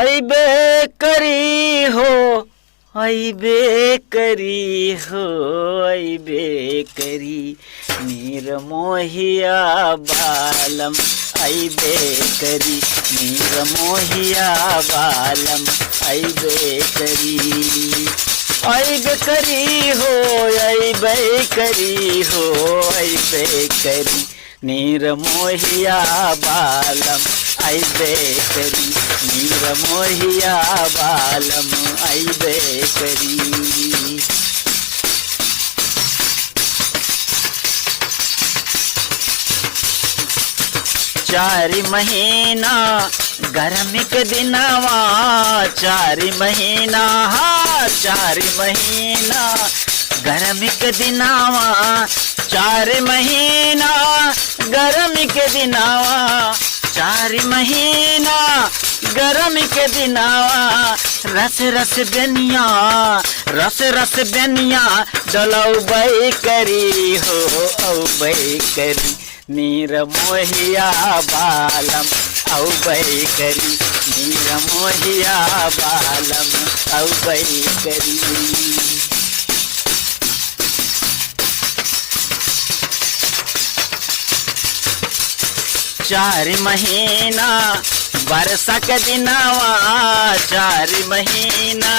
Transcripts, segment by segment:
ऐबे करी हो, ऐबे करी हो, ऐबे करी निर्मोहिया बालम, ऐबे करी निर्मोहिया बालम, ऐबे करी। ऐबे करी हो, ऐबे करी हो, ऐबे करी निर्मोहिया बालम, ऐबे करी निर्मोहिया बालम, ऐबे करी। चारि महीना गर्मी के दिनवा, चारि महीना, हाँ चारि महीना गर्मी के दिनवा, चारि महीना गर्मी के दिनवा, चारि महीना गर्मी के दिनवा। रस रस बेनिया, रस रस बेनिया डलौबै करी हो, औबै करी निर्मोहिया बालम, औबै करी निर्मोहिया बालम, औबै करी। चारि महीना बरसा के दिनवा, चारि महीना,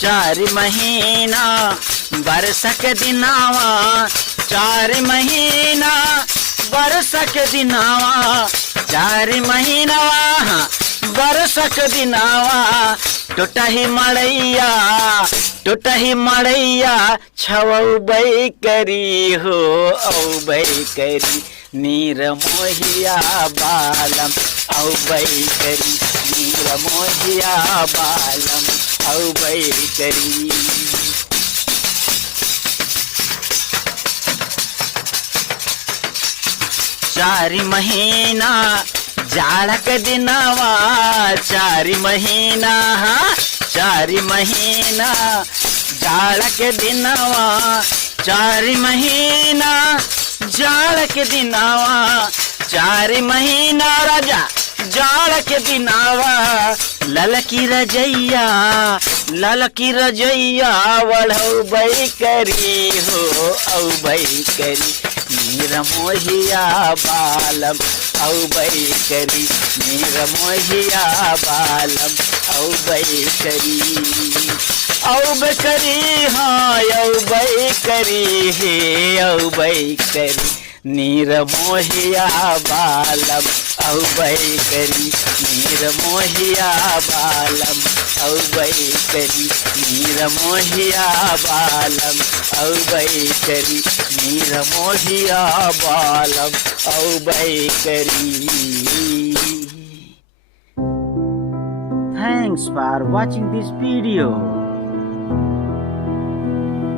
चारि महीना बरसा के दिनवा, चारि महीना बरसा के दिनवा, चारि महीना बरसा के दिनवा। टूटही मड़ैया, टूटही मड़ैया छवबै करी हो, औबै करी निर्मोहिया बालम, औबै करी निर्मोहिया बालम, औबै करी। चारि महीना जाड़ के दिनवा, चारि महीना, हाँ चारि महीना जाड़ के दिनवा, चारि महीना जाड़ के दिनवा, चारि महीना राजा जाड़ के दिनवा। ललकी रजैया, ललकी रजैया वढ़ौबै करी हो, औबै करी निर्मोहिया बालम, औबै करी निर्मोहिया बालम, औबै करी। औबै करी हाँ, औबै करी हे, औबै करी निर्मोहिया बालम, औबै करी निर्मोहिया बालम, औबै करी निर्मोहिया बालम, औबै करी निर्मोहिया बालम, औबै करी। Thanks for watching this video.